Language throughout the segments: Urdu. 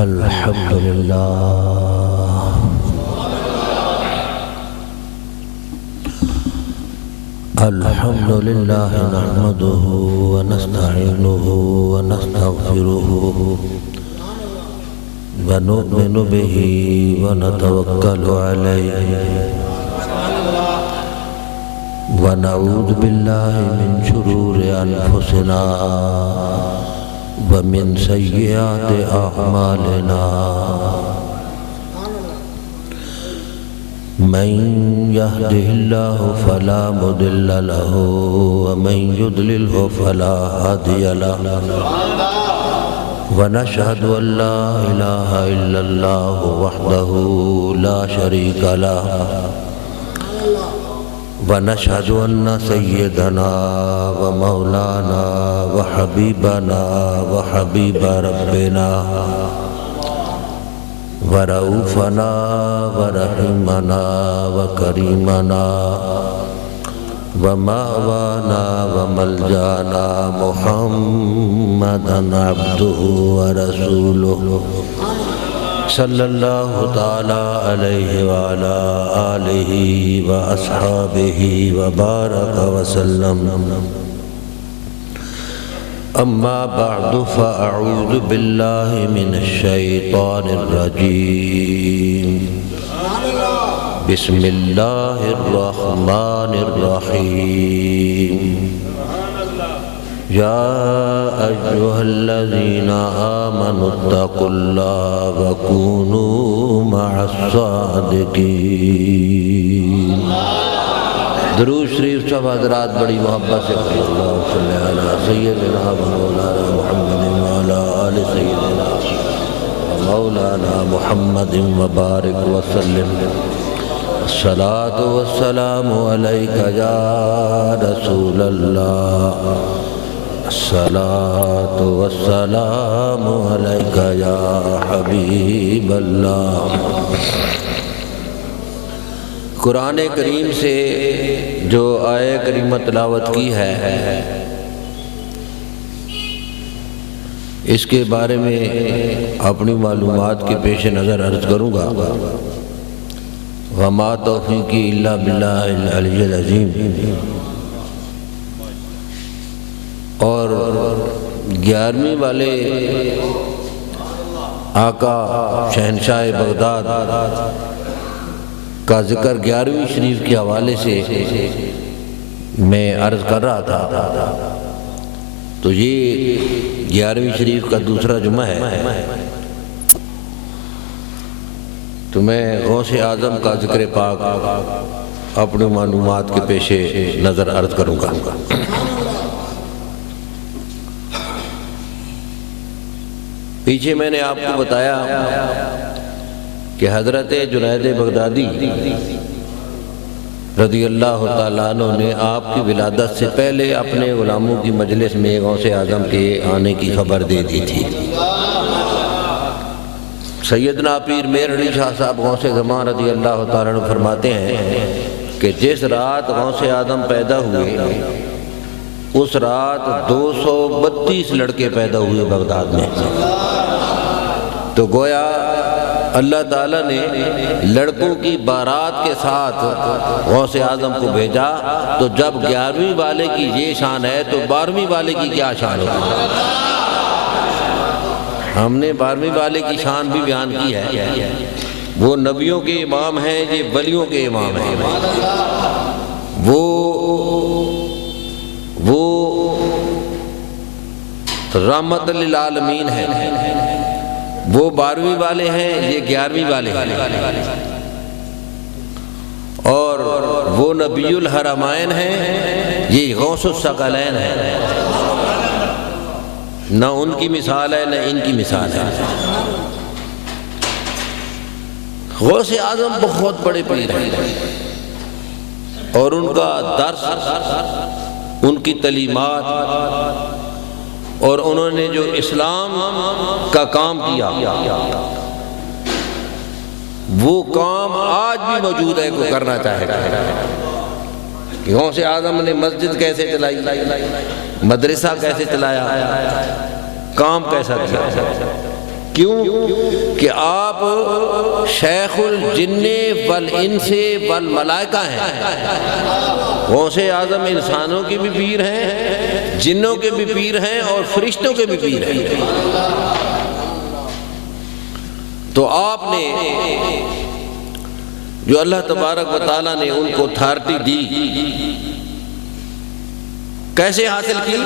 الحمد لله الحمد لله نحمده ونستعينه ونستغفره ونؤمن به ونتوكل عليه ونعوذ بالله من شرور أنفسنا ومن سيئات أعمالنا من يهده الله فلا مضل له ومن يضلله فلا هادي له ونشهد أن لا إله إلا الله وحده لا شريك له ونشهد أن سيدنا ومولانا وحبيبنا وحبيب ربنا ورؤوفنا ورحيمنا وكريمنا ومأوانا وملجانا محمدا عبده ورسوله صلى الله تعالى عليه وعلى آله وأصحابه وبارك وسلم أما بعد فأعوذ بالله من الشيطان الرجيم بسم الله الرحمن الرحيم يا أيها الذين آمنوا اتقوا الله وكونوا مع الصادقين درود شریف سب حضرات بڑی محبت سے پڑھیں اللہم صلی علی سیدنا مولانا محمد وعلی آل سیدنا مولانا محمد وبارک وسلم الصلاة والسلام علیکہ یا رسول اللہ الصلاة والسلام علیکہ یا حبیب اللہ۔ قرآن کریم سے جو آیہ کریمہ تلاوت کی ہے اس کے بارے میں اپنی معلومات کے پیش نظر عرض کروں گا۔ وما توفیقی الا باللہ العلی العظیم۔ اور 11ویں والے آقا شہنشاہ بغداد کا ذکر 11ویں شریف کے حوالے سے میں عرض کر رہا تھا، تو یہ 11ویں شریف کا دوسرا جمعہ ہے، تو میں غوث اعظم کا ذکر پاک اپنی معلومات کے پیش نظر عرض کروں گا۔ پیچھے میں نے آپ کو بتایا کہ حضرت جنید بغدادی رضی اللہ تعالیٰ عنہ نے آپ کی ولادت سے پہلے اپنے غلاموں کی مجلس میں غوث اعظم کے آنے کی خبر دے دی تھی۔ سیدنا پیر میر علی شاہ صاحب غوث زمان رضی اللہ تعالیٰ عنہ فرماتے ہیں کہ جس رات غوث اعظم پیدا ہوئے اس رات 232 لڑکے پیدا ہوئے بغداد میں، تو گویا اللہ تعالیٰ نے لڑکوں کی بارات کے ساتھ غوث اعظم کو بھیجا، تو جب 11ویں والے کی یہ شان ہے تو 12ویں والے کی کیا شان ہوگی؟ ہم نے 12ویں والے کی شان بھی بیان کی ہے، وہ نبیوں کے امام ہیں، یہ ولیوں کے امام ہیں، وہ رحمت للعالمین ہیں، وہ 12ویں والے ہیں، یہ 11ویں والے ہیں، اور وہ نبی الحرمین ہیں، یہ غوث الثقلین ہیں۔ نہ ان کی مثال ہے نہ ان کی مثال ہے۔ غوث اعظم بہت بڑے پیر ہیں، اور ان کا درس، ان کی تعلیمات، اور انہوں نے جو اسلام کا کام کیا وہ کام آج بھی موجود ہے، کوئی کرنا چاہے گا۔ کہ غوث اعظم نے مسجد کیسے چلائی، مدرسہ کیسے چلایا، کام کیسا کیا، کیوں کہ آپ شیخ الجن والانس والملائکہ ہیں۔ غوث اعظم انسانوں کے بھی پیر ہیں، جنوں کے بھی پیر ہیں اور فرشتوں کے بھی پیر ہیں۔ تو آپ نے جو اللہ تبارک و تعالیٰ نے ان کو اتھارٹی دی، کیسے حاصل کی؟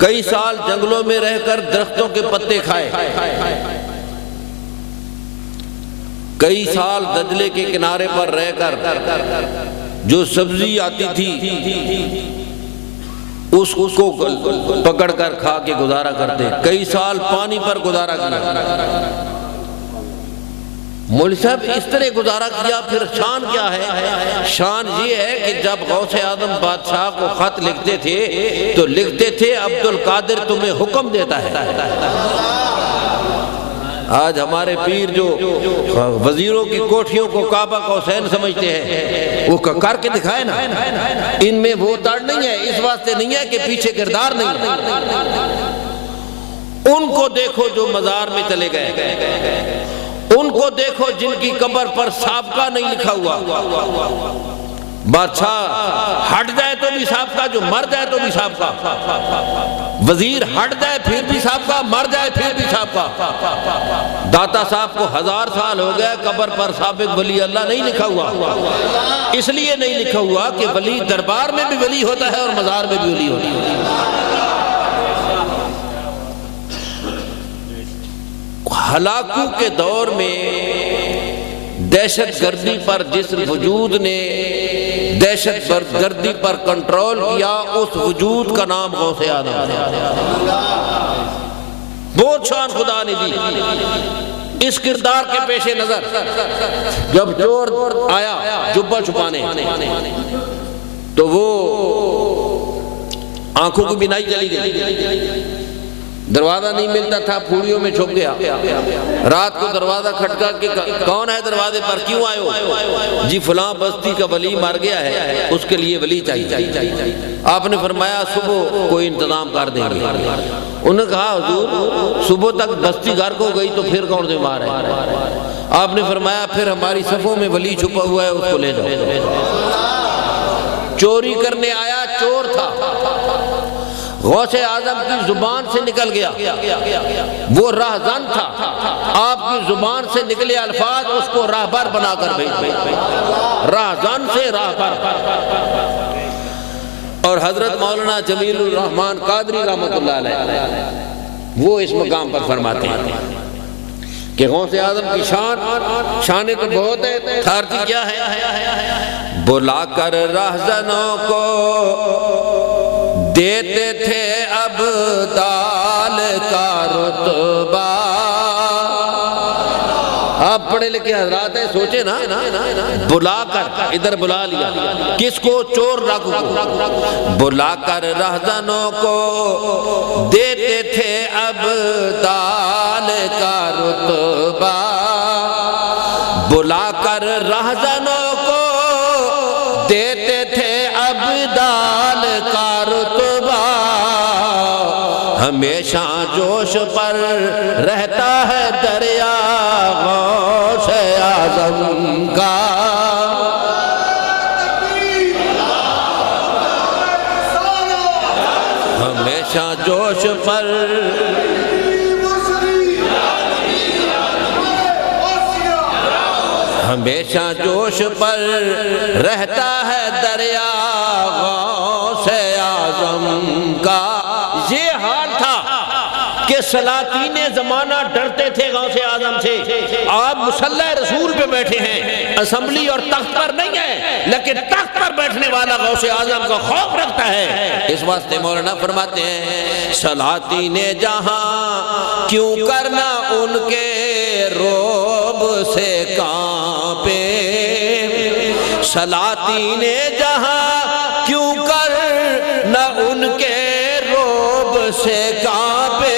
کئی سال جنگلوں میں رہ کر درختوں کے پتے کھائے، کئی سال دجلے کے کنارے پر رہ کر جو سبزی آتی تھی اس کو پکڑ کر کھا کے گزارا کرتے، کئی سال پانی پر گزارا کیا۔ مولوی صاحب اس طرح گزارا کیا، پھر شان کیا ہے؟ شان یہ ہے کہ جب غوث اعظم بادشاہ کو خط لکھتے تھے تو لکھتے تھے عبد القادر تمہیں حکم دیتا ہے۔ آج ہمارے پیر جو وزیروں کی کوٹھیوں کو کعبہ قوسین سمجھتے ہیں، وہ کر کے دکھائے نا، ان میں وہ دڑ نہیں ہے، اس واسطے نہیں ہے کہ پیچھے کردار نہیں ہے۔ ان کو دیکھو جو مزار میں چلے گئے، ان کو دیکھو جن کی قبر پر سابقہ نہیں لکھا ہوا۔ بادشاہ ہٹ جائے تو بھی سابقہ، جو مر جائے تو بھی سابقہ، وزیر ہٹ جائے پھر بھی سابقہ، مر جائے پھر بھی سابقہ۔ داتا صاحب کو 1000 سال ہو گئے، قبر پر سابق ولی اللہ نہیں لکھا ہوا۔ اس لیے نہیں لکھا ہوا کہ ولی دربار میں بھی ولی ہوتا ہے اور مزار میں بھی ولی ہوتا ہے۔ ہلاکو کے دور میں دہشت گردی پر جس وجود نے دہشت گردی پر کنٹرول کیا، اس وجود کا نام غوث اعظم ہے۔ بہت شان خدا نے دی اس کردار کے پیش نظر۔ جب چور آیا جبہ چھپانے تو وہ آنکھوں کی بینائی چلی گئی، دروازہ نہیں ملتا تھا، پھوڑیوں میں چھپ گیا۔ رات کو دروازہ کھٹکا کہ کون ہے دروازے پر، کیوں آئے ہو؟ جی فلاں بستی کا ولی مر گیا ہے، اس کے لیے ولی چاہیے۔ آپ نے فرمایا صبح کوئی انتظام کر دیں گے۔ انہوں نے کہا حضور صبح تک بستی گھر کو گئی تو پھر کون ذمہ ہے؟ آپ نے فرمایا پھر ہماری صفوں میں ولی چھپا ہوا ہے، اس کو لے جاؤ۔ چوری کرنے آیا، چور تھا، غوث اعظم کی زبان سے نکل گیا، وہ راہزن تھا، آپ کی زبان سے نکلے الفاظ اس کو راہبر بنا کر بھیج، راہزن سے راہبر۔ اور حضرت مولانا جمیل الرحمن قادری رحمۃ اللہ علیہ وہ اس مقام پر فرماتے ہیں کہ غوث اعظم کی شانیں تو بہت ہے، اتھارٹی کیا ہے؟ بلا کر راہزنوں کو دیتے تھے ابدال کا رتبہ۔ آپ پڑھے لکھے حضرات ہیں، سوچے نا، بلا کر ادھر بلا لیا کس کو؟ چور ڈاکو کو۔ بلا کر رہزنوں کو دیتے تھے ابدال کا رتبہ، بلا کر رہزنوں کو دیتے تھے ابدال کا رتبہ۔ ہمیشہ جوش پر رہتا ہے دریا غوث اعظم کا۔ ہمیشہ جوش پر ہمیشہ جوش پر رہتا ہے دریا غوث اعظم کا۔ یہ حال تھا کہ سلاطین زمانہ ڈرتے تھے غوث اعظم سے۔ آپ مصلی رسول پہ بیٹھے ہیں، اسمبلی اور تخت پر نہیں ہے، لیکن تخت پر بیٹھنے والا غوث اعظم کا خوف رکھتا ہے۔ اس واسطے مولانا فرماتے ہیں سلاطین جہاں کیوں کرنا ان کے روب سے کانپے، سلاطین جہاں کیوں کرنا ان کے روب سے کانپے۔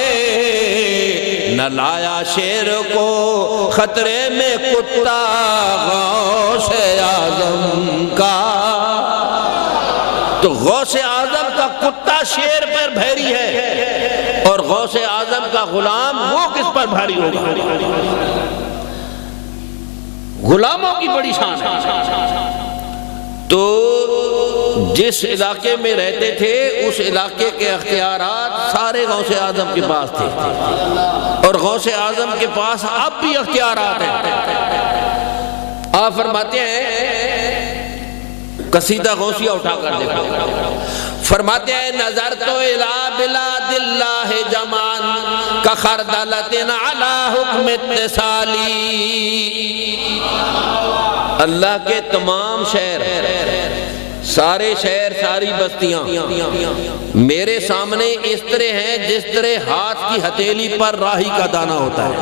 نہ لایا شیر کو خطرے میں کتا غوث اعظم کا۔ تو غوث اعظم کا کتا شیر پر بھیری ہے اور غوث اعظم کا غلام وہ کس پر بھاری ہوگا؟ غلاموں کی بڑی شان ہے۔ تو جس علاقے میں رہتے تھے اس علاقے کے اختیارات سارے غوث اعظم کے پاس تھے، اور غوث اعظم کے پاس اب بھی اختیارات ہیں۔ آپ فرماتے ہیں، قصیدہ غوثیہ اٹھا کر دیکھو، فرماتے ہیں نظرت الی بلاد اللہ جمان کا خردلۃ علی حکم اتصالی۔ اللہ کے تمام شہر، سارے شہر، ساری بستیاں میرے سامنے اس طرح ہیں جس طرح ہاتھ کی ہتھیلی پر راہی کا دانہ ہوتا ہے۔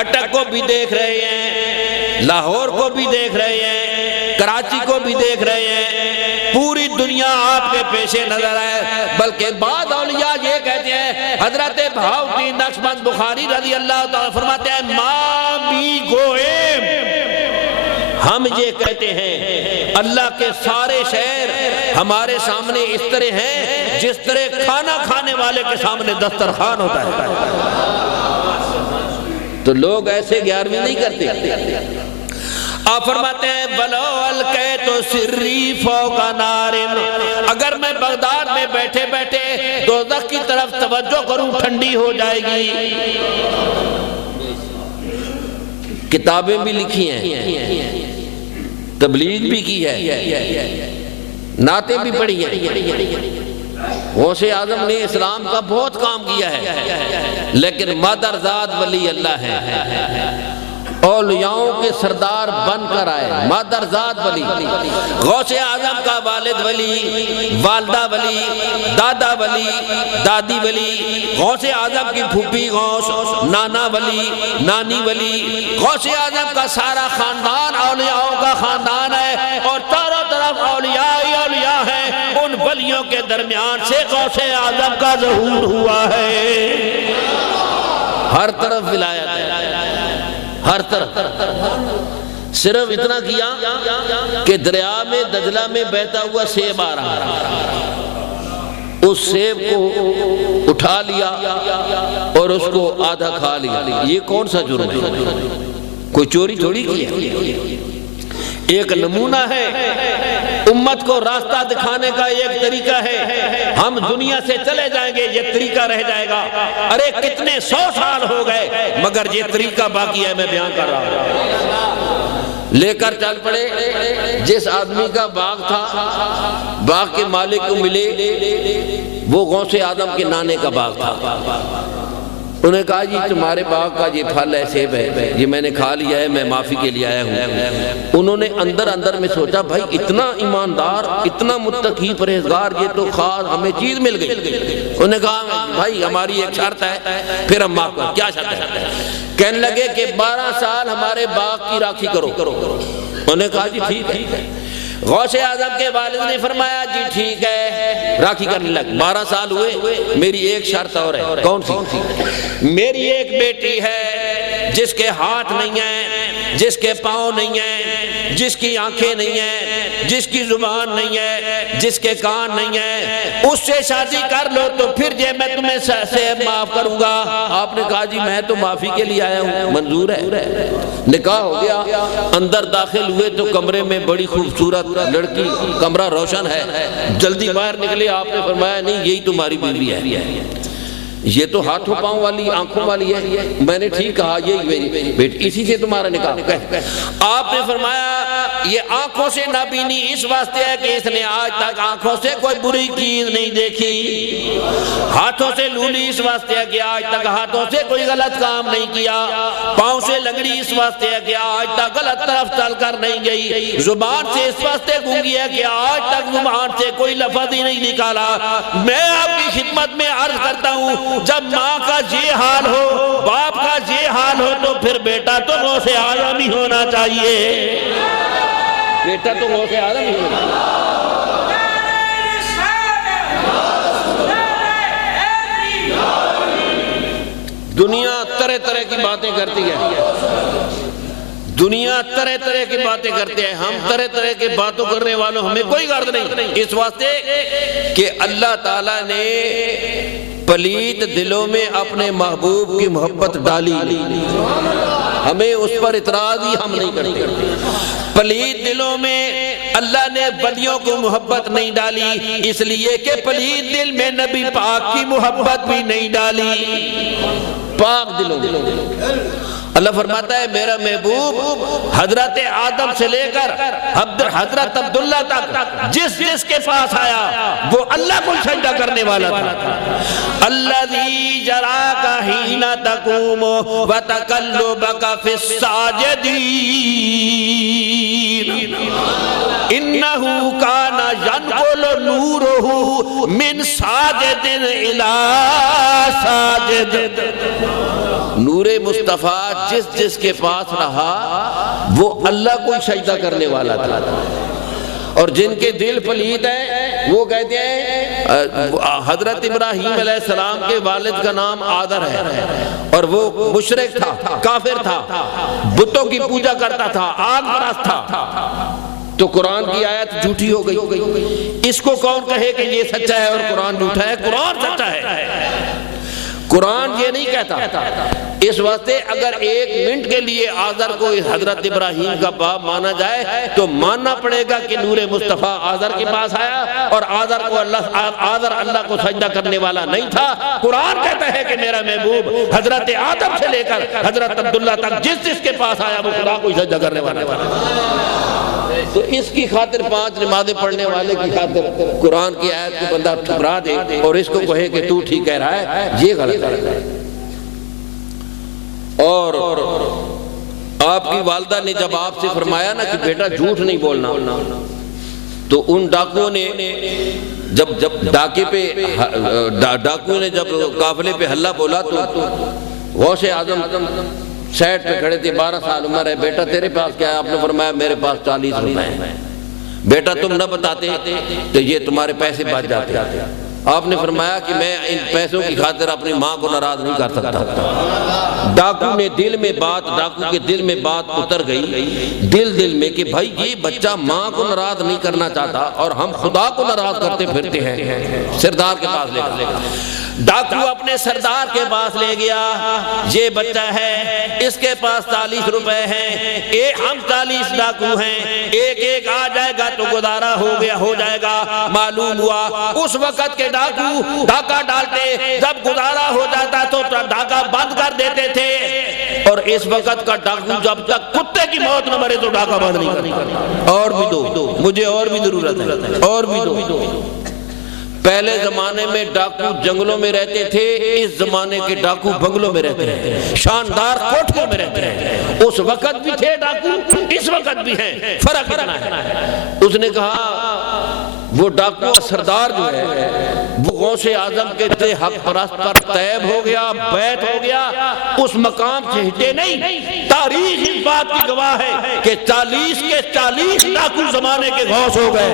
اٹک کو بھی دیکھ رہے ہیں، لاہور کو بھی دیکھ رہے ہیں، کراچی کو بھی دیکھ رہے ہیں، پوری دنیا آپ کے پیشے نظر ہے۔ بلکہ بعض اولیاء یہ کہتے ہیں، حضرت بہاؤالدین نقشبند بخاری رضی اللہ تعالیٰ فرماتے ہیں، ما بی گوئم، ہم یہ کہتے ہیں اللہ کے سارے شہر ہمارے سامنے اس طرح ہیں جس طرح کھانا کھانے والے کے سامنے دسترخوان ہوتا ہے۔ تو لوگ ایسے 11ویں نہیں کرتے۔ آپ فرماتے ہیں بلو القیت سری فوق نار، اگر میں بغداد میں بیٹھے بیٹھے دوزخ کی طرف توجہ کروں ٹھنڈی ہو جائے گی۔ کتابیں بھی لکھی ہیں، تبلیغ بھی کی ہے، نعتیں بھی پڑھی ہیں۔ غوث اعظم نے اسلام کا بہت کام کیا ہے، لیکن مادرزاد ولی اللہ ہے، اولیاؤں کے سردار بن کر آئے، مادرزاد ولی۔ غوث اعظم کا والد ولی، والدہ ولی، دادا ولی، دادی ولی، غوث اعظم کی پھوپھی غوث، نانا ولی، نانی ولی، غوث اعظم کا سارا خاندان اولیاؤں کا خاندان ہے، اور چاروں طرف اولیاء ہی اولیاء ہیں۔ ان ولیوں کے درمیان سے غوث اعظم کا ظہور ہوا ہے۔ ہر طرف ولایت ہے، ہر طرف۔ صرف اتنا کیا کہ دریا میں دجلہ میں بہتا ہوا سیب آ رہا، اس سیب کو اٹھا لیا اور اس کو آدھا کھا لیا۔ یہ کون سا جرم ہے؟ کوئی چوری تھوڑی کی ہے، ایک نمونہ ہے، امت کو راستہ دکھانے کا ایک طریقہ ہے۔ ہم دنیا سے چلے جائیں گے، یہ طریقہ رہ جائے گا۔ ارے کتنے 100 سال ہو گئے مگر یہ طریقہ باقی ہے، میں بیان کر رہا ہوں۔ لے کر چل پڑے، جس آدمی کا باغ تھا، باغ کے مالک کو ملے، وہ غوث اعظم کے نانے کا باغ تھا۔ انہوں نے کہا جی تمہارے باغ کا یہ پھل ہے، سیب ہے، یہ میں نے کھا لیا ہے، میں معافی کے لیے آیا ہوں۔ انہوں نے اندر اندر میں سوچا بھائی اتنا ایماندار، اتنا متقی پرہیزگار، یہ تو خاص ہمیں چیز مل گئی۔ انہوں نے کہا بھائی ہماری ایک شرط ہے، پھر ہم معاف کریں۔ کیا شرط ہے؟ کہنے لگے کہ 12 سال ہمارے باغ کی راکھی کرو۔ انہوں نے کہا جی ٹھیک ہے۔ غوث اعظم کے والد نے فرمایا جی ٹھیک ہے، راکھی کرنے لگ۔ 12 سال ہوئے، میری ایک شرط اور ہے۔ کون سی؟ میری ایک بیٹی ہے جس کے ہاتھ نہیں ہیں، جس کے پاؤں نہیں ہیں، جس کی آنکھیں نہیں ہیں، جس کی زبان نہیں ہے، جس کے کان نہیں ہیں، اس سے شادی کر لو تو پھر یہ میں تمہیں سے معاف کروں گا۔ آپ نے کہا جی میں تو معافی کے لیے آیا ہوں، منظور ہے۔ نکاح ہو گیا، اندر داخل ہوئے تو کمرے میں بڑی خوبصورت لڑکی، کمرہ روشن ہے، جلدی باہر نکلے۔ آپ نے فرمایا نہیں یہی تمہاری بیوی ہے، یہ تو ہاتھوں پاؤں والی آنکھوں والی ہے۔ میں نے ٹھیک کہا یہی میری بیٹی، اسی سے تمہارا نکاح۔ آپ نے فرمایا یہ آنکھوں سے نابینی اس واسطے ہے کہ اس نے آج تک آنکھوں سے کوئی بری چیز نہیں دیکھی، ہاتھوں سے لولی اس واسطے ہے کہ آج تک ہاتھوں سے کوئی غلط کام نہیں کیا، پاؤں سے لنگڑی اس واسطے ہے کہ آج تک غلط طرف چل کر نہیں گئی، زبان سے اس واسطے گونگی ہے کہ آج تک زبان سے کوئی لفظ ہی نہیں نکالا۔ میں آپ کی خدمت میں عرض کرتا ہوں جب ماں کا یہ حال ہو، باپ کا یہ حال ہو، تو پھر بیٹا تو غوث اعظم ہی ہونا چاہیے، بیٹا تو غوث اعظم ہی ہونا چاہیے۔ دنیا طرح طرح کی باتیں کرتی ہے، دنیا طرح طرح کی باتیں کرتے ہیں، ہم طرح طرح کی باتوں کرنے والوں ہمیں کوئی غرض نہیں، اس واسطے کہ اللہ تعالیٰ نے پلیت دلوں میں اپنے محبوب کی محبت ڈالی، ہمیں اس پر اعتراض ہی ہم نہیں کرتے۔ پلیت دلوں میں اللہ نے ولیوں کو محبت نہیں ڈالی، اس لیے کہ پلیت دل میں نبی پاک کی محبت بھی نہیں ڈالی۔ پاک دلوں میں اللہ فرماتا ہے میرا محبوب حضرت آدم سے لے کر حضرت عبداللہ تک جس جس کے پاس آیا وہ اللہ کو سجدہ کرنے والا تھا۔ الذی یراک حین تقوم وتقلبک فی الساجدین انہ کان ینقل نورہ من ساجد الی ساجد۔ نور مصطفیٰ جس جس کے پاس رہا وہ اللہ کو سجدہ کرنے والا تھا، اور جن کے دل پلید ہیں وہ کہتے ہیں حضرت ابراہیم علیہ السلام کے والد کا نام آدر ہے اور وہ مشرک تھا، کافر تھا، بتوں کی پوجا کرتا تھا، آگ پرست تھا، تو قرآن کی آیت جھوٹی ہو گئی۔ اس کو کون کہے کہ یہ سچا ہے اور قرآن جھوٹا ہے؟ قرآن سچا ہے، قرآن یہ نہیں کہتا۔ اس واسطے اگر ایک منٹ کے لیے آذر کو حضرت ابراہیم کا باپ مانا جائے تو ماننا پڑے گا کہ نور مصطفیٰ آذر کے پاس آیا اور آذر اللہ کو سجدہ کرنے والا نہیں تھا۔ قرآن کہتا ہے کہ میرا محبوب حضرت آدم سے لے کر حضرت عبداللہ تک جس جس کے پاس آیا وہ خدا کو سجدہ کرنے والا تھا۔ تو اس کی خاطر 5 نمازیں پڑھنے والے کی خاطر قرآن کی آیت کو بندہ ٹھکرا دے اور اس کو کہے کہ تو ٹھیک کہہ رہا ہے، یہ غلط ہے۔ اور آپ کی والدہ نے جب آپ سے فرمایا نا کہ بیٹا جھوٹ نہیں بولنا، تو ان ڈاکوؤں نے جب ڈاکوؤں نے جب قافلے پہ حلہ بولا تو غوث اعظم سیٹ پہ کھڑے تھے، 12 سال عمر ہے، بیٹا تیرے پاس کیا ہے؟ آپ نے فرمایا میرے پاس 40 روپے ہیں۔ بیٹا تم نہ بتاتے تو یہ تمہارے پیسے بچ جاتے۔ آپ نے فرمایا کہ میں ان پیسوں کی خاطر اپنی ماں کو ناراض نہیں کر سکتا۔ ڈاکو کے دل میں بات اتر گئی دل میں کہ بھائی یہ بچہ ماں کو ناراض نہیں کرنا چاہتا اور ہم خدا کو ناراض کرتے پھرتے ہیں۔ سردار کے پاس لے گیا، ڈاکو اپنے سردار کے پاس لے گیا، یہ بچہ ہے، اس کے پاس 40 روپے ہیں، ہم 40 ڈاکو ہیں، ایک آ جائے گا تو گزارا ہو جائے گا۔ معلوم ہوا اس وقت کے ڈاکو ڈاکہ ڈالتے، جب گزارا ہو جاتا تو ڈاکہ بند کر دیتے تھے، اور اس وقت کا ڈاکو جب تک کتے کی موت نہ مرے تو ڈاکہ بند نہیں کرتا۔ اور بھی دو، مجھے اور بھی ضرورت ہے، اور بھی دو۔ پہلے زمانے میں ڈاکو جنگلوں میں رہتے تھے، اس زمانے کے ڈاکو بنگلوں میں رہتے ہیں، شاندار کوٹھیوں میں رہتے ہیں۔ اس وقت بھی تھے ڈاکو، اس وقت بھی ہیں، فرق اتنا ہے۔ اس نے کہا وہ ڈاکو سردار جو ہے وہ غوث اعظم کے حق پرست پر طیب ہو گیا، بیعت ہو گیا، اس مقام سے ہٹے نہیں۔ تاریخ اس بات کی گواہ ہے کہ 40 کے 40 ڈاکو زمانے کے غوث ہو گئے۔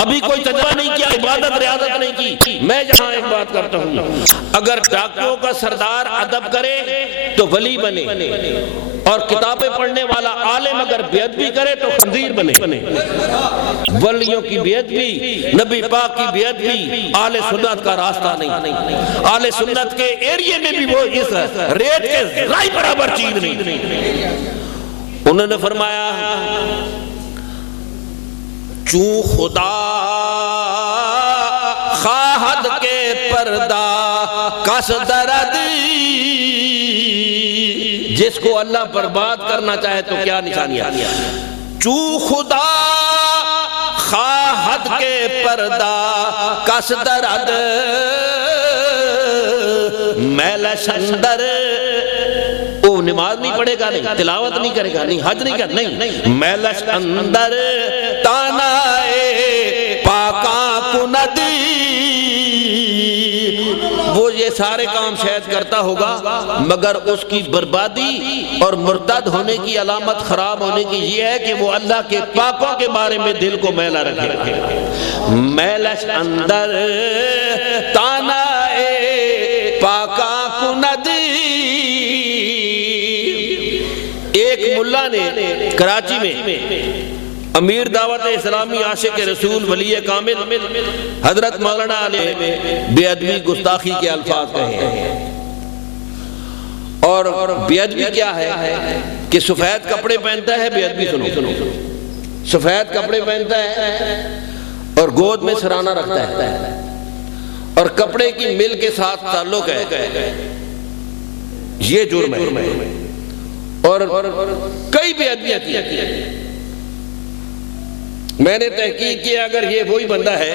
ابھی کوئی تجربہ نہیں کیا، عبادت ریاضت نہیں کی۔ میں جہاں ایک بات کرتا ہوں، اگر ڈاکوؤں کا سردار ادب کرے تو ولی بنے، اور کتابیں پڑھنے والا عالم اگر بیعت بھی کرے تو خنزیر بنے۔ ولیوں کی بیعت بھی، نبی پاک کی بیعت بھی اہل سنت کا راستہ نہیں۔ اہل سنت کے ایریے میں بھی وہ اس ریت کے رائی برابر چیز نہیں۔ انہوں نے فرمایا چوں خدا خواہد کے پردہ کس درد، جس کو اللہ برباد کرنا چاہے تو کیا نشانیاں، چوں خدا خواہد کے پردہ کس درد، میلش اندر وہ نماز نہیں پڑھے گا، نہیں تلاوت نہیں کرے گا، نہیں حج نہیں کرے، نہیں میلش اندر تانائے پاکاں کندی، وہ یہ سارے کام شاید کرتا ہوگا مگر اس کی بربادی اور مرتد ہونے کی علامت، خراب ہونے کی یہ ہے کہ وہ اللہ کے پاکوں کے بارے میں دل کو میلا رکھے۔ میلش اندر تانائے پاکاں کندی۔ ایک ملا نے کراچی میں امیر دعوت اسلامی عاشق رسول ولی کامل حضرت مولانا نے بے ادبی گستاخی کے الفاظ کہے ہیں، اور بے ادبی کیا ہے کہ سفید کپڑے پہنتا ہے، بے ادبی سنو، سفید کپڑے پہنتا ہے اور گود میں سرانہ رکھتا ہے اور کپڑے کی مل کے ساتھ تعلق ہے، یہ جرم ہے۔ اور کئی بے ادبیاں کی، میں نے تحقیق کیا، اگر یہ وہی بندہ ہے،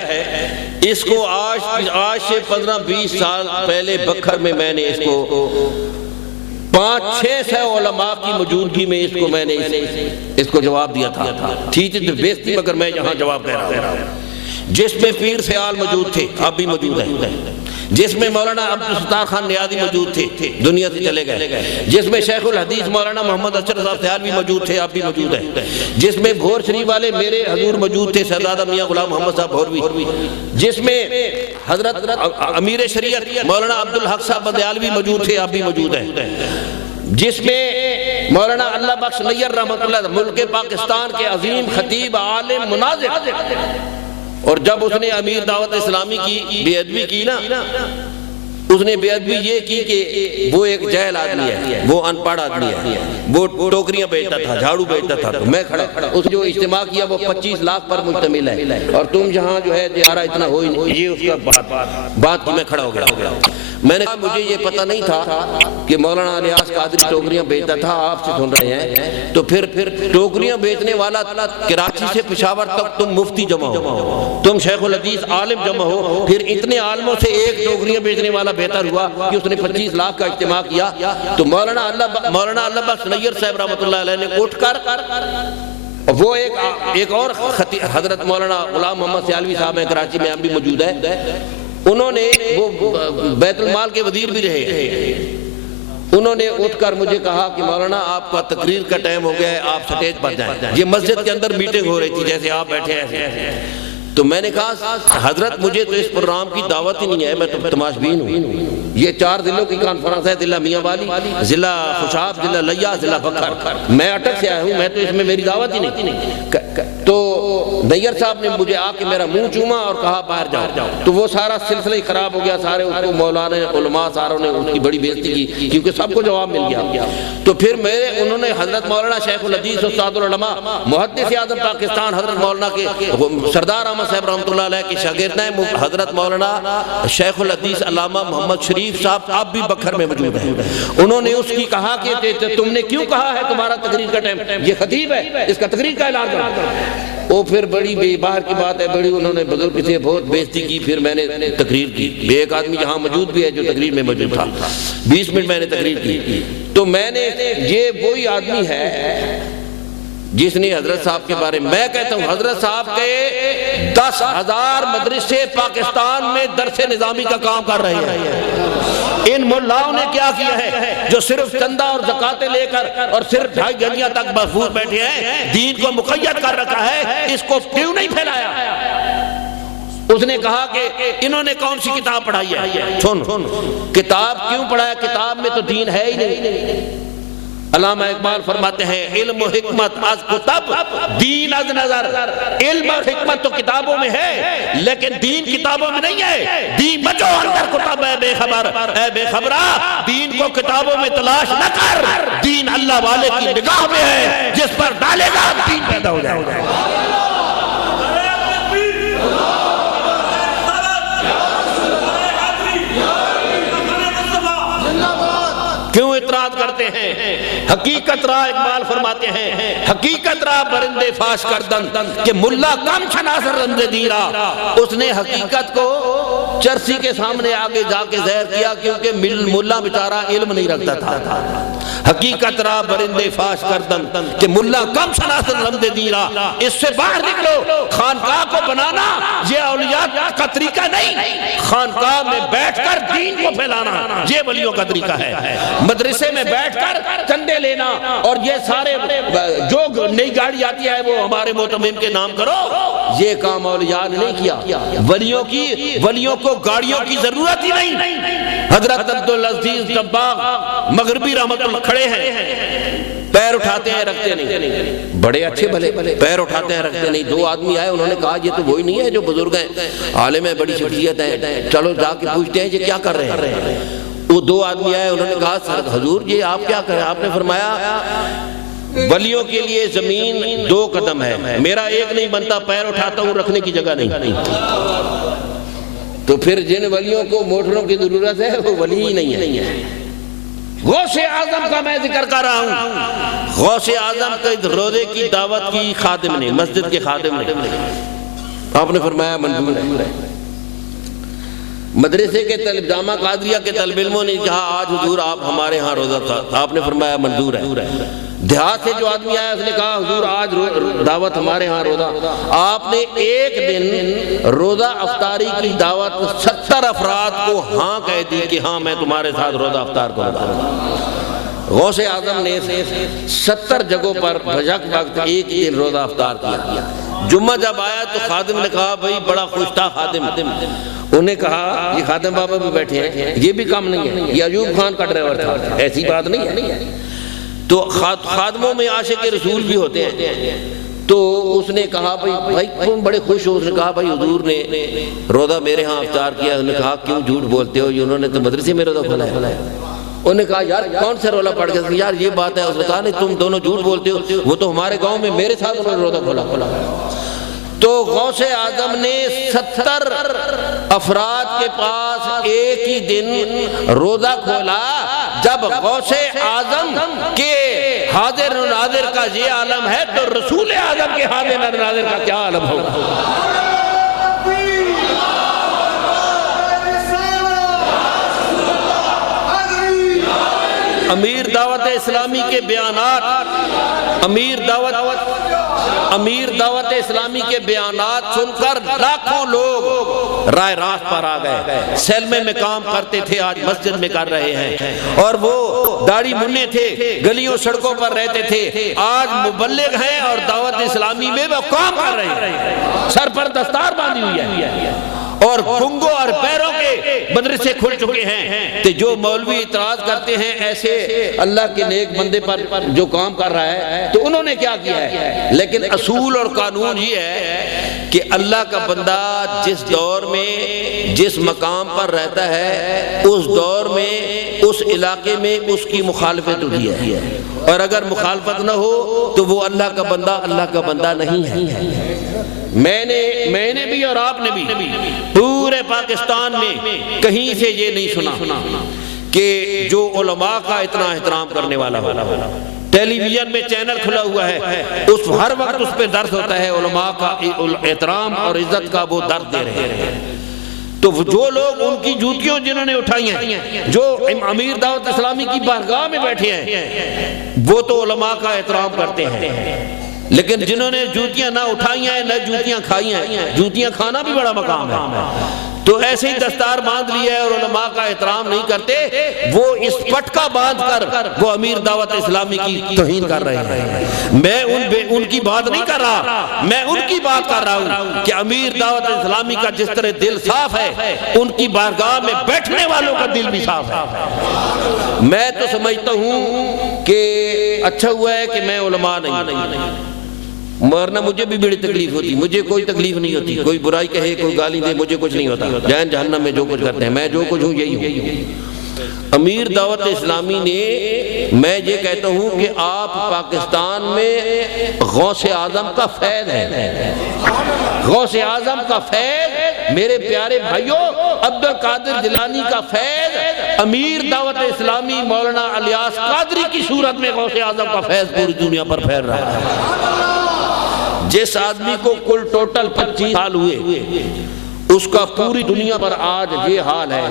اس کو آج سے 15-20 سال پہلے بکھر میں نے اس کو 500-600 علماء کی موجودگی میں میں نے اس کو جواب دیا تھا، ٹھیک ہے بےزتی، مگر میں یہاں جواب دے رہا ہوں، جس میں پیر سیال موجود تھے، اب بھی موجود ہیں، جس میں مولانا عبدالستار خان نیازی موجود تھے، دنیا سے چلے گئے، جس میں شیخ الحدیث مولانا محمد اشرف صاحب سیالوی موجود تھے، اب بھی موجود ہیں، جس میں بھور شریف والے میرے حضور موجود تھے، سردار میاں غلام محمد صاحب بھوروی، جس میں حضرت امیر شریعت مولانا عبدالحق صاحب بندیالوی موجود تھے، اب بھی موجود ہیں، جس میں مولانا اللہ بخش نیر رحمۃ اللہ ملک پاکستان کے عظیم خطیب عالم مناظر، اور جب اس نے امیر دعوت اسلامی کی بے ادبی کی نا، اس نے بے ادبی یہ کی کہ وہ ایک جاہل آدمی ہے، وہ ان پڑھ آدمی ہے، وہ ٹوکریاں بیچتا تھا، جھاڑو بیچتا تھا، تو میں کھڑا، اس جو اجتماع کیا وہ 25 لاکھ پر مشتمل ہے، اور تم جہاں جو ہے دیارہ اتنا ہوئی نہیں، یہ اس کا بات کی، میں کھڑا ہو گیا۔ میں نے کہا مجھے یہ پتہ نہیں تھا کہ مولانا الیاس قادری ٹوکریاں بیچتا تھا، آپ سے سن رہے ہیں، تو پھر ٹوکریاں بیچنے والا کراچی سے پشاور تک تم مفتی جمع ہو، تم شیخ الحدیث عالم جمع ہو، پھر اتنے عالموں سے ایک ٹوکریاں بیچنے والا بہتر ہوا کہ اس نے 25 لاکھ کا اجتماع کیا۔ تو مولانا اللہ بخش نیر صاحب رحمۃ اللہ علیہ نے اٹھ کر، وہ ایک اور حضرت مولانا غلام محمد سیالوی صاحب ہیں، کراچی میں اب بھی موجود ہے، انہوں نے وہ بیت المال کے وزیر بھی رہے، انہوں نے اٹھ کر مجھے کہا کہ مولانا آپ کا تقریر کا ٹائم ہو گیا ہے، آپ سٹیج پر جائیں۔ یہ مسجد کے اندر میٹنگ ہو رہی تھی، جیسے آپ بیٹھے ہیں، تو میں نے کہا حضرت مجھے تو اس پروگرام کی دعوت ہی نہیں ہے، میں تو تماشبین ہوں، یہ 4 ضلعوں کی کانفرنس ہے، ضلع میاں والی، ضلع خوشاب، ضلع لیا، ضلع بکھر، میں اٹک سے آیا ہوں، میں تو اس میں میری دعوت ہی نہیں۔ تو نیر صاحب نے مجھے آ کے میرا منہ چوما اور کہا باہر جاؤ، تو وہ سارا سلسلہ ہی خراب ہو گیا، سارے اس کو مولانا علماء ساروں نے اس کی بڑی بےزتی کی، کیونکہ سب کو جواب مل گیا۔ تو پھر انہوں نے حضرت مولانا شیخ الحدیث استاد العلماء محدث اعظم پاکستان حضرت مولانا کے سردار احمد صاحب رحمۃ اللہ علیہ کے شاگرد ہیں، حضرت مولانا شیخ الحدیث علامہ محمد شریف صاحب اب بھی بکھر میں موجود ہیں، انہوں نے اس کی کہا کہ تم نے کیوں کہا ہے تمہارا تقریر کا ٹائم، یہ خطیب ہے، اس کا تقریر کا اعلان کرو۔ وہ پھر بڑی بے باہر کی بات ہے، بڑی انہوں نے بزرگ سے بہت بےزتی کی، پھر میں نے تقریر کی، ایک آدمی یہاں موجود بھی ہے جو تقریر میں موجود تھا، 20 منٹ میں نے تقریر کی۔ تو میں نے، یہ وہی آدمی ہے جس نے حضرت صاحب کے بارے میں کہتا ہوں، حضرت صاحب کے 10,000 مدرسے پاکستان میں درس نظامی کا کام کر رہے ہیں، ان ملاؤں نے کیا کیا ہے جو صرف چندہ اور زکاتیں لے کر اور صرف 2.5 گھنٹیاں تک محفوظ بیٹھے ہیں، دین کو مقید کر رکھا ہے، اس کو کیوں نہیں پھیلایا؟ اس نے کہا کہ انہوں نے کون سی کتاب پڑھائی ہے، سن کتاب کیوں پڑھایا، کتاب میں تو دین ہے ہی نہیں۔ علامہ اقبال فرماتے ہیں علم و حکمت از کتب دین از نظر، علم اور حکمت تو کتابوں میں ہے لیکن دین کتابوں میں نہیں ہے، دین بچو اندر کتب اے بے خبر، اے بے خبرہ دین کو کتابوں میں تلاش نہ کر، دین اللہ والے کی نگاہ میں ہے، جس پر ڈالے گا دین پیدا ہو جائے گا۔ کیوں اعتراض کرتے ہیں؟ حقیقت را اقبال فرماتے ہیں حقیقت را برندے فاش کردن کہ ملا کم شناس رمز دیرا، اس نے حقیقت کو چرسی کے سامنے آگے جا کے ظاہر کیا، کیونکہ ملا بیچارہ علم نہیں رکھتا تھا۔ حقیقت را برندے فاش کردن کہ ملا کم شناس رمز دیرا، اس سے باہر نکلو، خانقاہ کو بنانا یہ اولیاء کا طریقہ نہیں، خانقاہ میں بیٹھ کر دین کو پھیلانا یہ ولیوں کا طریقہ ہے، مدرسے میں بیٹھ کر چندے لینا اور یہ سارے جو نئی گاڑی آتی ہے وہ ہمارے معتمم کے نام کرو، یہ کام اولیاء نے نہیں کیا۔ ولیوں کو گاڑیوں کی ضرورت ہی نہیں۔ حضرت عبدالعزیز دباغ مغربی رحمت اللہ کھڑے ہیں، پیر اٹھاتے ہیں رکھتے نہیں، بڑے اچھے بھلے پیر اٹھاتے ہیں رکھتے نہیں۔ دو آدمی آئے، انہوں نے کہا یہ تو وہی نہیں ہے جو بزرگ ہیں، عالم ہیں، بڑی شخصیت ہیں، چلو جا کے پوچھتے ہیں یہ کیا کر رہے ہیں۔ وہ دو آدمی آئے، انہوں نے کہا حضور یہ آپ کیا کر رہے ہیں؟ آپ نے فرمایا ولیوں کے لیے زمین 2 قدم ہے، میرا ایک نہیں بنتا، پیر اٹھاتا ہوں رکھنے کی جگہ نہیں۔ تو پھر جن ولیوں کو موٹروں کی ضرورت ہے وہ ولی ہی نہیں ہے۔ غوث اعظم کا میں ذکر کر رہا ہوں، غوث اعظم کے روزے کی دعوت کی خادم نے، مسجد کے خادم نے، آپ نے فرمایا منظور ہے۔ مدرسے کے طالب، جامعہ قادریہ کے طالب علموں نے کہا آج حضور آپ ہمارے ہاں روزہ تھا، آپ نے فرمایا منظور ہے۔ دیہات سے جو آدمی آیا اس نے کہا حضور آج دعوت ہمارے ہاں روزہ، آپ نے ایک دن روزہ افطاری کی دعوت 70 افراد کو ہاں کہہ دی کہ ہاں میں تمہارے ساتھ روزہ افطار کروں گا۔ غوث اعظم نے 70 جگہوں پر بجک وقت ایک دن روزہ افطار کیا۔ جمعہ جب آیا تو خادم نے کہا بھائی بڑا خوش تھا خادم، انہیں کہا یہ خادم بابا بھی بیٹھے ہیں، یہ بھی کم نہیں ہے، یہ ایوب خان کا ڈرائیور تھا، ایسی بات نہیں ہے۔ تو خادموں میں عاشق رسول بھی ہوتے ہیں۔ تو اس نے کہا بھائی تم بڑے خوش ہو، اس نے کہا بھائی حضور نے روزہ میرے ہاں افطار کیا۔ انہوں نے کہا کیوں جھوٹ بولتے ہو، انہوں نے تو مدرسے میں روزہ کھولا ہے۔ انہوں نے کہا یار کون سے روزہ پڑھ گئے؟ یار یہ بات ہے۔ اس نے کہا نہیں تم دونوں جھوٹ بولتے ہو، وہ تو ہمارے گاؤں میں میرے ساتھ انہوں نے روزہ کھولا۔ تو غوث اعظم نے 70 افراد کے پاس ایک ہی دن روزہ کھولا۔ جب غوث اعظم کے حاضر و ناظر کا یہ عالم ہے تو رسول اعظم کے حاضر و ناظر کا کیا عالم ہوگا؟ امیر دعوت اسلامی کے بیانات، امیر دعوت اسلامی کے بیانات سن کر لاکھوں لوگ رائے راست پر آ گئے۔ سلمے میں کام کرتے تھے آج مسجد میں کر رہے ہیں، اور وہ داڑھی مننے تھے گلیوں سڑکوں پر رہتے تھے آج مبلغ ہیں اور دعوت اسلامی میں وہ کام کر رہے ہیں۔ سر پر دستار باندھی ہوئی ہے اور گنگوں اور پیروں کے مدرسے کھل چکے ہیں۔ تو جو مولوی اعتراض کرتے ہیں ایسے اللہ کے نیک بندے پر جو کام کر رہا ہے تو انہوں نے کیا کیا ہے؟ لیکن اصول اور قانون یہ ہے کہ اللہ کا بندہ جس دور میں جس مقام پر رہتا ہے اس دور میں اس علاقے میں اس کی مخالفت ہوتی ہے، اور اگر مخالفت نہ ہو تو وہ اللہ کا بندہ نہیں ہے۔ میں نے بھی اور آپ نے بھی پورے پاکستان میں کہیں سے یہ نہیں سنا کہ جو علماء کا اتنا احترام کرنے والا ہو۔ ٹیلی ویژن میں چینل کھلا ہوا ہے، ہر وقت اس پہ درس ہوتا ہے، علماء کا احترام اور عزت کا وہ درس دے رہے ہیں۔ تو جو لوگ ان کی جوتیوں جنہوں نے اٹھائی ہیں، جو امیر دعوت اسلامی کی بارگاہ میں بیٹھے ہیں، وہ تو علماء کا احترام کرتے ہیں، لیکن جنہوں نے جوتیاں نہ اٹھائی ہیں نہ جوتیاں کھائی ہیں، جوتیاں کھانا بھی بڑا مقام ہے، تو ایسے ہی دستار باندھ لیا ہے اور علماء کا احترام نہیں کرتے، وہ اس پٹکا باندھ کر وہ امیر دعوت اسلامی کی توہین کر رہے ہیں۔ میں ان کی بات نہیں کر رہا، میں ان کی بات کر رہا ہوں کہ امیر دعوت اسلامی کا جس طرح دل صاف ہے ان کی بارگاہ میں بیٹھنے والوں کا دل بھی صاف ہے۔ میں تو سمجھتا ہوں کہ اچھا ہوا ہے کہ میں علماء نہیں، مرنا مجھے بھی بڑی تکلیف ہوتی، مجھے کوئی تکلیف نہیں ہوتی، کوئی برائی کہے کوئی گالی دے مجھے کچھ نہیں ہوتا، جہن جہنم میں جو کچھ کرتے ہیں، میں جو کچھ ہوں یہی ہوں۔ امیر دعوت اسلامی نے، میں یہ کہتا ہوں کہ آپ پاکستان میں غوث اعظم کا فیض ہے، غوث اعظم کا فیض، میرے پیارے بھائیوں عبد القادر جیلانی کا فیض، امیر دعوت اسلامی مولانا الیاس قادری کی صورت میں غوث اعظم کا فیض پوری دنیا پر پھیل رہا ہے۔ جس آدمی کو کل ٹوٹل 25 سال ہوئے اس کا پوری دنیا پر آج یہ حال ہے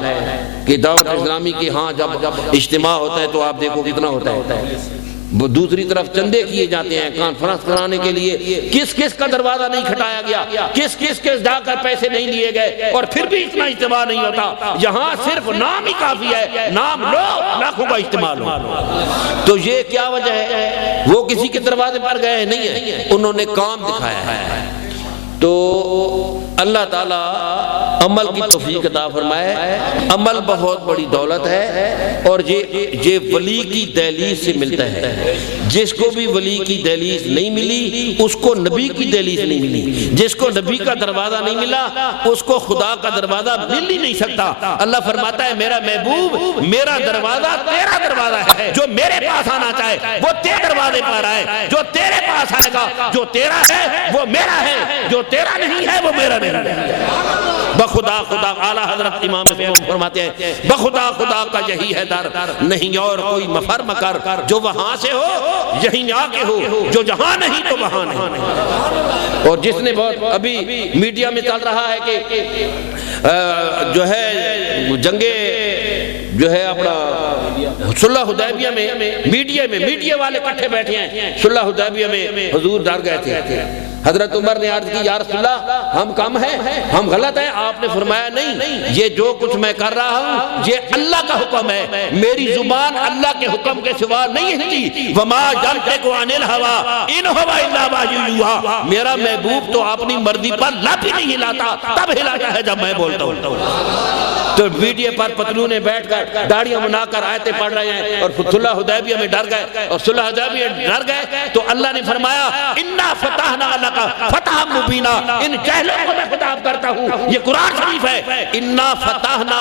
کہ دعوت اسلامی کی ہاں جب اجتماع ہوتا ہے تو آپ دیکھو کتنا ہوتا ہے، دوسری طرف چندے کیے جاتے ہیں کانفرنس کرانے کے لیے، کس کا دروازہ نہیں کھٹایا گیا، کس کے جا کر پیسے نہیں لیے گئے، اور پھر بھی اتنا اجتماع نہیں ہوتا۔ یہاں صرف نام ہی کافی ہے، نام لو لاکھوں کا اجتماع لو۔ تو یہ کیا وجہ ہے؟ وہ کسی کے دروازے پر گئے نہیں ہیں، انہوں نے کام دکھایا ہے۔ تو اللہ تعالیٰ عمل کی توفیق عطا فرمائے۔ عمل بہت بڑی دولت ہے اور یہ ولی کی دہلیز سے ملتا ہے۔ جس کو بھی ولی کی دہلیز نہیں ملی اس کو نبی کی دہلیز نہیں ملی، جس کو نبی کا دروازہ نہیں ملا اس کو خدا کا دروازہ مل ہی نہیں سکتا۔ اللہ فرماتا ہے میرا محبوب میرا دروازہ تیرا دروازہ ہے، جو میرے پاس آنا چاہے وہ تیرے دروازے پر آئے، جو تیرے پاس آئے گا جو تیرا ہے وہ میرا ہے، جو تیرا نہیں ہے وہ میرا نہیں ہے۔ بخدا خدا اعلیٰ حضرت امام فرماتے ہیں بخدا خدا کا یہی ہے در، نہیں اور کوئی مفر مکر، جو وہاں سے ہو یہیں آ کے ہو، جو جہاں نہیں تو وہاں نہیں۔ اور جس نے بہت ابھی میڈیا میں چل رہا ہے کہ جو ہے جنگے جو ہے اپنا صلح حدیبیہ میں میڈیا والے کٹھے بیٹھے ہیں، صلح حدیبیہ میں حضور ڈر گئے تھے۔ حضرت عمر نے عرض کی یا رسول اللہ ہم کم ہیں، ہم غلط ہیں؟ آپ نے فرمایا نہیں، یہ جو کچھ میں کر رہا ہوں یہ اللہ کا حکم ہے، میری زبان اللہ کے حکم کے سوا نہیں ہلتی۔ وما ينطق عن الهوى ان هو الا وحی یوحی، میرا محبوب تو اپنی مرضی پر لب ہی نہیں ہلاتا، تب ہلاتا ہے جب میں بولتا ہوں۔ تو ویڈیو پر پتلونے بیٹھ کر داڑیاں بنا کر آیتیں پڑھ رہے ہیں اور صلح حدیبیہ میں ڈر گئے، اور صلح حدیبیہ ڈر گئے تو اللہ نے فرمایا انا فتحنا لک فتحا مبینا، ان جاہلوں کو میں خطاب کرتا ہوں، یہ قرآن شریف ہے، انا فتحنا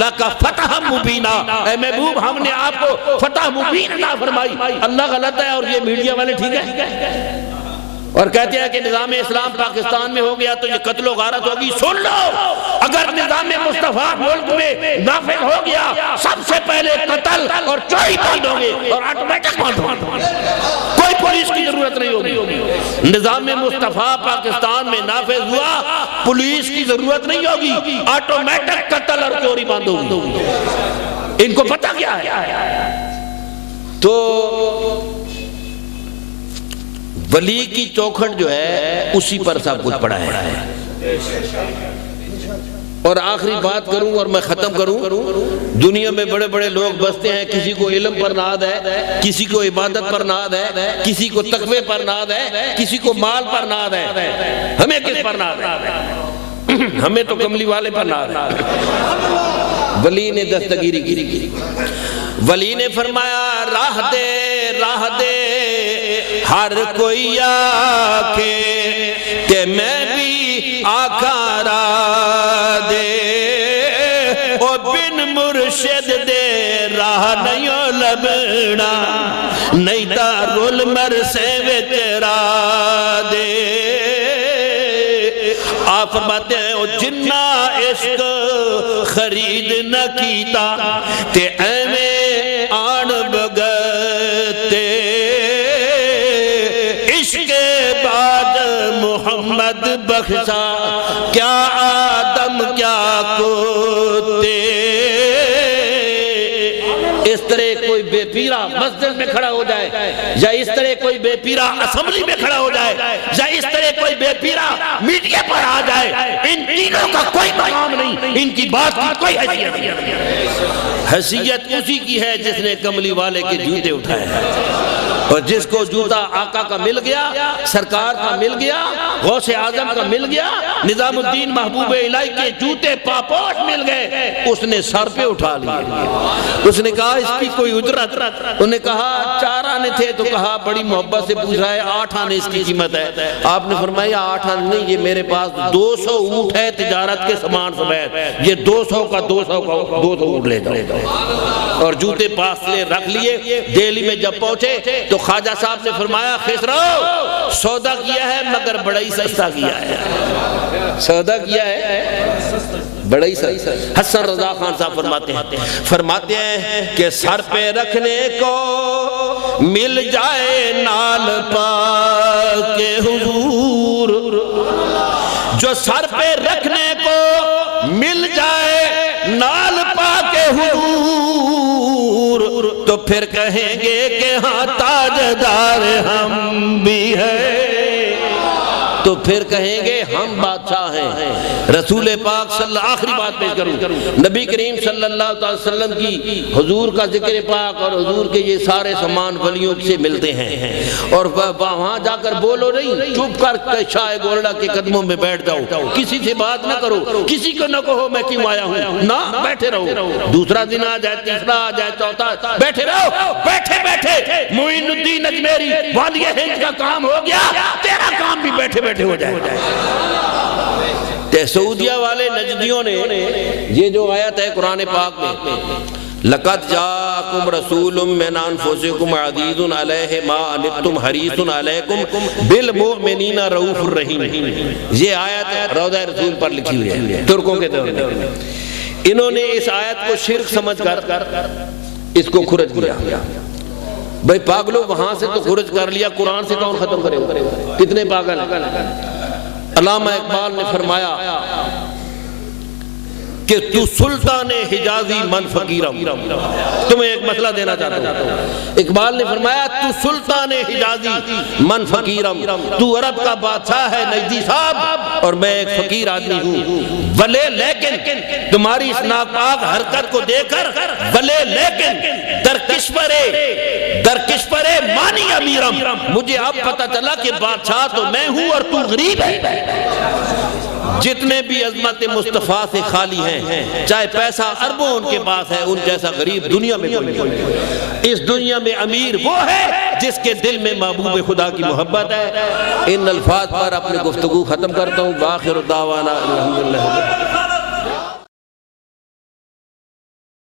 لک فتحا مبینا، اے محبوب ہم نے آپ کو فتح مبین عطا فرمائی۔ اللہ غلط ہے اور یہ میڈیا والے ٹھیک ہے، اور کہتے ہیں کہ نظام اسلام پاکستان میں ہو گیا تو یہ قتل و غارت ہوگی۔ سن لو، اگر نظام مصطفیٰ ملک میں نافذ ہو گیا سب سے پہلے قتل اور چوری بند ہوں گے اور آٹومیٹک بند ہوں گے، کوئی پولیس کی ضرورت نہیں ہوگی۔ نظام مصطفیٰ پاکستان میں نافذ ہوا پولیس کی ضرورت نہیں ہوگی، آٹومیٹک قتل اور چوری بند ہوگی۔ ان کو پتہ کیا ہے؟ تو ولی کی چوکھٹ جو ہے اسی پر سب کچھ پڑا ہے۔ اور آخری بات کروں اور میں ختم کروں، دنیا میں بڑے بڑے لوگ بستے ہیں، کسی کو علم پر ناز ہے، کسی کو عبادت پر ناز ہے، کسی کو تقوی پر ناز ہے، کسی کو مال پر ناز ہے۔ ہمیں کس پر ناز ہے؟ ہمیں تو کملی والے پر ناز ہے۔ ولی نے دستگیری کی، ولی نے فرمایا راہ دے راہ دے ہر کوئی آکے کہ میں بھی آقا را دے، او بن مرشد دے راہ نہیں لبنا، نہیں دارل مرسے وچ را دے۔ آپ فرماتے ہیں او جنہ عشق خرید نہ کیتا تے ایویں آن بگتے، بخشا کیا آدم کیا کتے۔ اس طرح کوئی بے پیرا مسجد میں کھڑا ہو جائے، یا اس طرح کوئی بے پیرا اسمبلی میں کھڑا ہو جائے، یا اس طرح کوئی بے پیرا میڈیا پر آ جائے، ان تینوں کا کوئی مقام نہیں، ان کی بات کی کوئی حیثیت نہیں۔ حیثیت اسی کی ہے جس نے کملی والے کے جوتے اٹھائے ہیں، اور جس کو جوتا آقا کا مل گیا، سرکار کا مل گیا، غوث اعظم کا مل گیا، نظام الدین محبوب الہی کے جوتے پاپوش مل گئے، اس نے سر پہ اٹھا لیے۔ اس نے کہا اس کی کوئی اجرت؟ انہوں نے کہا 4 آنے تھے، تو کہا بڑی محبت سے پوچھ رہا ہے 8 آنے اس کی قیمت ہے۔ آپ نے فرمایا 8 آنے نہیں، یہ میرے پاس 200 اونٹ ہے تجارت کے سامان سمیت، یہ 200 کا 200 اونٹ لے جاؤ۔ اور جوتے پاس لے رکھ لیے۔ دہلی میں جب پہنچے تو خواجہ صاحب نے فرمایا خسرو سودا کیا ہے مگر بڑا ہی سستا کیا ہے، سودا کیا ہے بڑا ہی سستا۔ حسن رضا خان صاحب فرماتے ہیں کہ سر پہ رکھنے کو مل جائے نال پاک حضور، جو سر پہ رکھنے کو مل جائے نال پاک حضور، تو پھر کہیں گے کہ ہاں تاجدار ہم بھی ہیں۔ تو پھر کہیں گے ہم بادشاہ ہیں۔ رسول پاک صلی اللہ، آخری بات پیش کروں، نبی کریم صلی اللہ علیہ وسلم کی حضور کا ذکر پاک اور حضور کے یہ سارے سامان ولیوں سے ملتے ہیں، اور وہاں جا کر بولو نہیں، چپ کر کے شاہ گولڑا کے قدموں میں بیٹھ جاؤ، کسی سے بات نہ کرو، کسی کو نہ کہو میں کیوں آیا ہوں، نہ بیٹھے رہو، دوسرا دن آ جائے، تیسرا آ جائے، چوتھا، بیٹھے رہو، بیٹھے بیٹھے معین الدین اجمیری والی ہند کا کام ہو گیا، تیرا کام بھی بیٹھے بیٹھے ہو جائے گا۔ سعودیہ والے نجدیوں نے یہ جو آیت ہے قرآن پاک میں، لَقَدْ جَاءَكُمْ رَسُولٌ مِّنْ أَنفُسِكُمْ عَزِيزٌ عَلَيْهِ مَا عَنِتُّمْ حَرِيصٌ عَلَيْكُمْ بِالْمُؤْمِنِينَ رَءُوفٌ رَحِيمٌ، یہ آیت روضہ رسول پر لکھی ہوئی ہے ترکوں کے دور میں۔ انہوں نے اس آیت کو شرک سمجھ کر اس کو خرج کیا۔ بھئی پاگلو وہاں سے تو خرج کر لیا، قرآن سے کون ختم کرے گا؟ کتنے پاگل ہیں؟ علامہ اقبال نے فرمایا کہ تو سلطان حجازی من فقیرم، تمہیں ایک مسئلہ دینا چاہتا ہوں، اقبال نے فرمایا تو سلطان حجازی من فقیرم، تو عرب کا بادشاہ ہے نجدی صاحب اور میں ایک فقیر آدمی ہوں، ولے لیکن تمہاری اس ناپاک حرکت کو دیکھ کر، ولے لیکن در کشور مانی امیرم، مجھے اب پتہ چلا کہ بادشاہ تو میں ہوں اور تو غریب ہے۔ جتنے بھی عظمت مصطفیٰ سے خالی ہیں، چاہے پیسہ اربوں ان کے پاس ہے، ان جیسا غریب دنیا میں کوئی نہیں۔ اس دنیا میں امیر وہ ہے جس کے دل میں محبوب خدا کی محبت ہے۔ ان الفاظ پر اپنی گفتگو ختم کرتا ہوں، وآخر دعوانا الحمدللہ۔